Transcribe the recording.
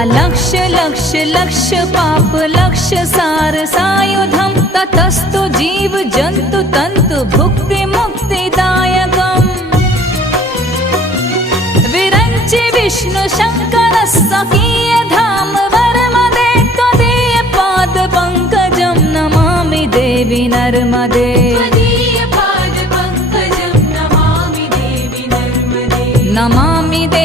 अलक्ष लक्ष लक्ष पाप लक्ष सार सायुधम ततस्तु जीव जंतु तंतु भुक्ति मुक्तिदायकम् विरंचि विष्णु शंकर सखीय धाम वर्मदे त्वदीय पाद पंकजं नमामि देवी नर्मदे नमामि देवी